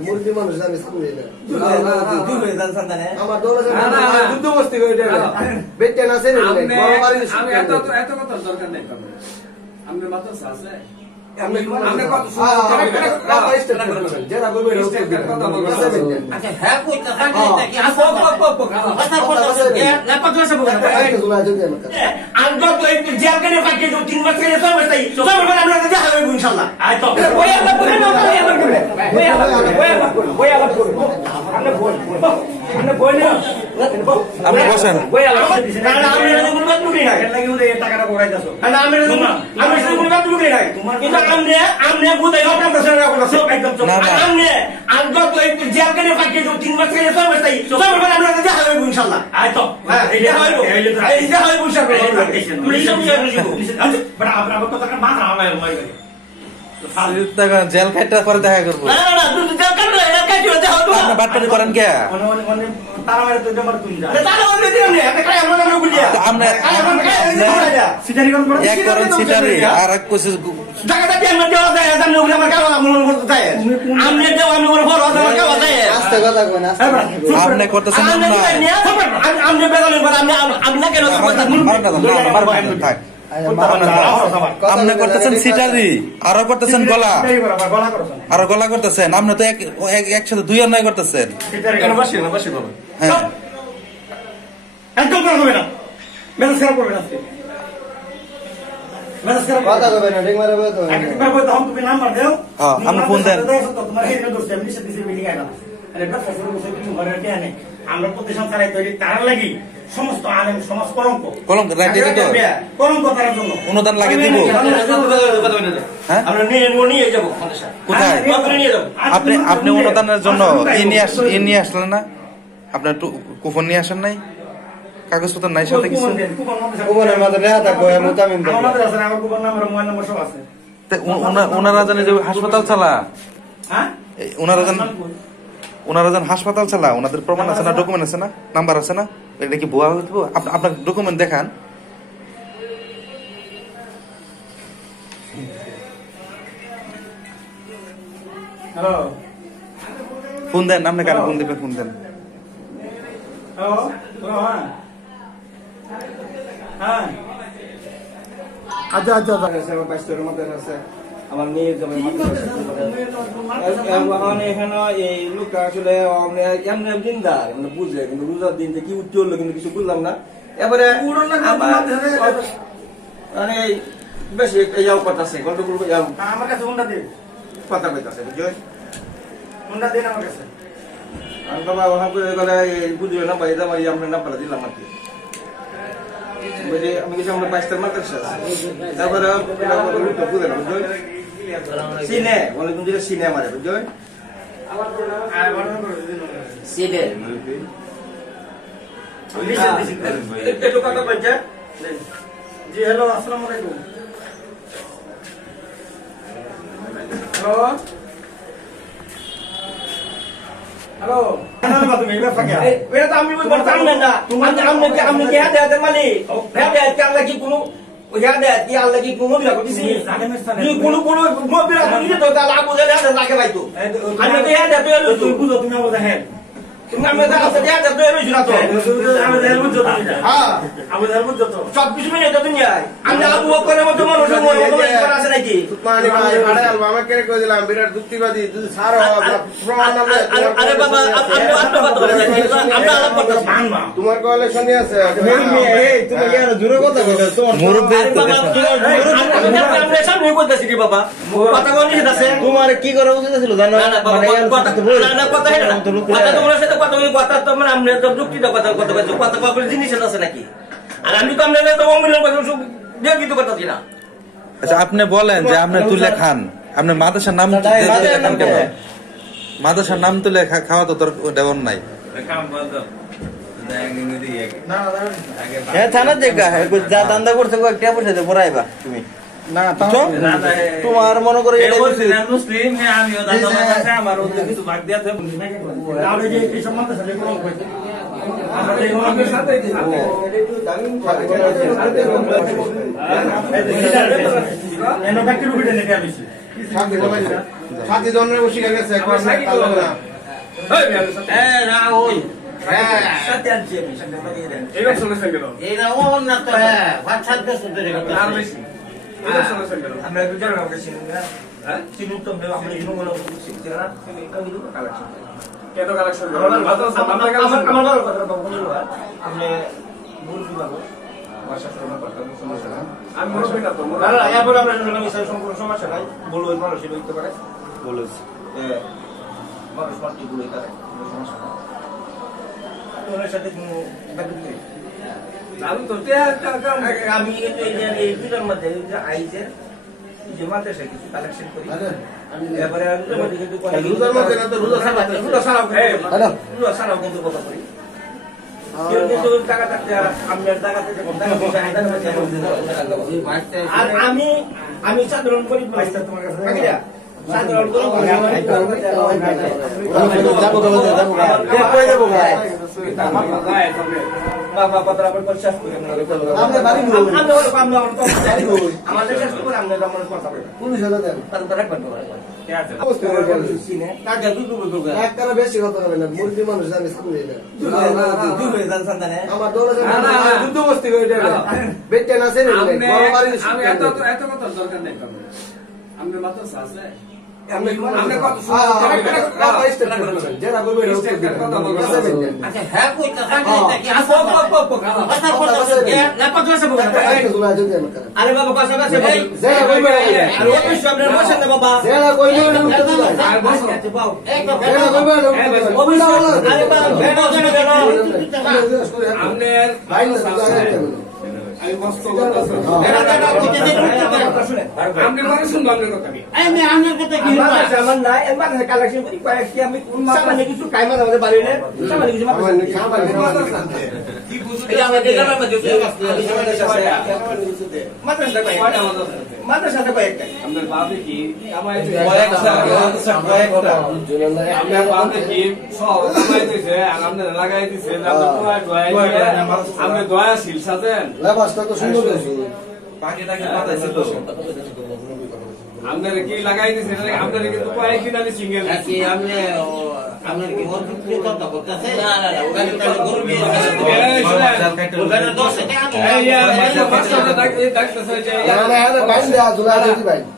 মুরগি মানুষ জানে স্কুলে না আমার যুদ্ধ বস্তি বেটে না সেরে আমি এত কথা দরকার নেই আমাদের মাত্র আছে আপনি বসেন জেল খাইটা পরে দেখা করবো বাটপাটি করেন কে আপনি করতেছেন আপনি করতেছেন সিটারি আরো করতেছেন গলা আরো গলা করতেছেন আপনি তো একসাথে দুই অন্যায় করতেছেন আপনি ফোন দেন আমরা প্রতিষ্ঠান চালাই তৈরি তার লাগি সমস্ত আলেম সমাজ কলঙ্ক কলঙ্ক করার জন্য অনুদান লাগে দিব আমরা নিয়ে যাবো কোথায় আপনি অনুদানের জন্য নিয়ে আসলেন না আপনার কুপন নিয়ে আসেন নাই কাগজপত্র নাই সাথে কিছু ওনারা জানে যে হাসপাতাল চালা ওনারা যেন হাসপাতাল চালা ওনাদের প্রমাণ আছে না ডকুমেন্ট আছে না নাম্বার আছে না এটা কি ভুয়া হইতে আপনার ডকুমেন্ট দেখান ফোন দেন আপনি কারে ফোন দিবেন ফোন দেন আচ্ছা আচ্ছা আছে আমার মেয়ের জমি এখানে এই লোকটা আসলে এমনি জিন্দার বুঝলে কিন্তু রোজার দিন কি উঠতে হলো কিন্তু কিছু বুঝলাম না এবারে মানে বেশি ইয়াও করতেছে গল্প করবো আমার কাছে হুন্ডা দিন কথা কইতাছে বুঝছো হুন্ডা দিন আমার কাছে আমি বাবা গেলে বুঝলো না ভাই আমার আমরা না পালা দিলাম আর কি আমি কিছু আমরা 22টার মাদ্রাসা আছে তারপরে লোকটা বুঝে না বুঝছো সিনে বলে তুমি যেটা সিনে আমারে বুঝছো সিনে একটু কথা বলছে জি হ্যালো আসসালামু আলাইকুম হ্যালো হ্যালো তুমি এটা ফাঁকা এটা তো আমি বলতাম না তুমি আমি কি হাতে মালিক হাতে আল্লাহ কি কোনো ওইখানে কি আল্লাহ কি কোনো বিলা করতেছি তুমি কোনো বিলা করতে তো তাহলে আবু জানে হাতে লাগে ভাইতো আমি তো হাতে তো তুমি বুঝো তুমি আবু জানে তুমি আমি তো হাতে হাতে তো এমনি শুনা তো আমি জানি বুঝছো তুমি হ্যাঁ আবু জানে বুঝছো তো 24 মিনিট তো তুমি আমি আবু করে মত মানুষ মনে আছে নাকি মানে ভাই আরে আমি কেন কই দিলাম বিরাট যুক্তিবাদী যদি ছাড়ো প্রমাণ আরে বাবা আপনি কথা বলেন আমরা আলাপ করতেছি তোমার কলে শুনি আছে এই তুমি ইয়ার জোরে কথা কইছো তোমার মুরব্বি আমরা সামনে কইতাছি কি বাবা কথা বলি আছে তোমার কি করা উচিত ছিল জানো মানে কথা না কথা হেনা কথা তোমার সাথে কথা বলি কথা তো মানে আমরা তো যুক্তিটা কথা কইছো কথা কইলে জিনিস আছে নাকি আর আমি তো আমরা তো অমিলন কথা সব দেখিত কথা দিনা আচ্ছা আপনি বলেন যে আপনি তুলে খান আপনি মাদ্রাসার নাম খান কেন মাদ্রাসার নাম তুলে খাওয়া তো তোর দেওয়ার নাই থানা দেখা যা দান্দা করছে একটা পয়সা দিয়ে পড়াইবা তুমি না তোমার মনে করে মুসলিম আমিও দাদা আমার কিছু ভাগ দিয়ে সাথে সাথী জনের বসে গেছে একবার সাইকেল না এই মেরে সাথে না ওই সাথে আনছি আমি সাথে লাগিয়ে দেন এইবার সমস্যা গেল এটা ও না তো ভাত ছাড়তে শুনতে রে আর বেশি এইবার সমস্যা গেল আমরা একটু জানা আমরা চিনি না হ্যাঁ চিনি তো আমরা ইনো মনে করছি না আমি দুটো কালেকশন কত কালেকশন গেল মাদ্রাসা আমরা কালেকশন আমার ভালো কথা বলবো আপনি ভুল কি ভালো ভাষা শোনা কথা সমস্যা না আমি মুরব্বি না তো না না এরপর আমরা মিশাই সম্পূর্ণ সমস্যা নাই বলবো মানুষ হইতে পারে বলেছি মানুষ মাটি গুলো তারে সমস্যা না ওনার সাথে কোনো ব্যাপার নেই আমি তো আমি এই দুটার মধ্যে আইজের যে মাদ্রাসা কিছু কালেকশন করি এবারে রোজার মধ্যে না তো রোজা ছাড়াও কিন্তু কথা করি কেউ কিন্তু টাকা থাকতে আপনার টাকা থেকে আর আমি সাধারণ করি তোমার কাছে সাধারণ করি বেশি কথা হবে না মুরগি মানুষ জানে আমার যুদ্ধ বস্তি বেটে না আমি এত কথা দরকার নেই আমরা মাদ্রাসা আছে আচ্ছা হ্যাঁ কইতা আরে বাবা কথা কাছে ভাই আর ওই সামনে বসেন না বাবা আরে বাবা বেটা জানে কেন আমনের আমি মস্ত কথা আপনি মানে শুনবেন না কথা আমি আমার কথা কি আমার নাই এবার কালেকশন করি কয়েকটি আমি সামান্য কিছু কাইমা আমাদের বাড়িলে সামান্য কিছু মাদ্রাসাতে কয়েকটাই আমাদের বাদে কি আমার লাগাই দিছে আপনি দয়া শিল সাজেন আপনার কি লাগাই দিছে আপনার কিন্তু কয়েকদিন আমি সিঙ্গেল কি আপনি আপনার কি মন খুশি কথা বলতেছে না না ওখানে তো গরু বিয়ে ওখানে 10 টাকা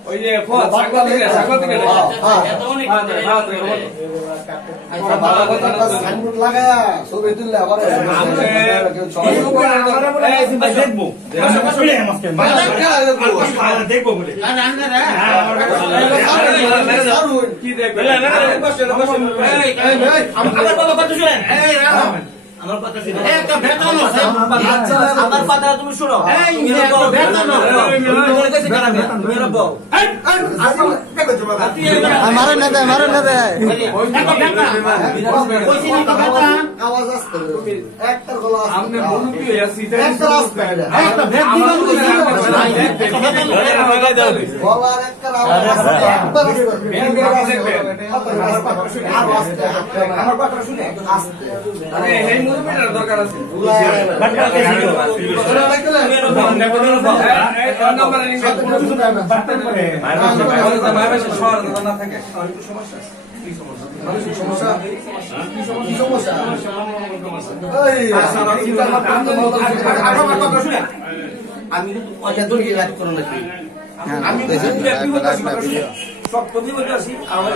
ওই যে সাংবাদিক দেখবো বলে কি দেখবে আমার বাবা কত শুনেন আমার কথা শুনো একটা বেতন আছে আমার কথা তুমি শুনো এই বেতন তোমার কাছে কেন মেরা বউ মারেন না দেয় আওয়াজ আসতে একটা গলা আপনি মুরব্বি আছি একটা আসতে একটা ব্যক্তি মানুষ গলার একটা আওয়াজ আসতে একবার আমার কথা শুনে আসতে আরে এই মুরব্বিটার দরকার আছে আমি সব প্রতিবন্ধী আছি আমার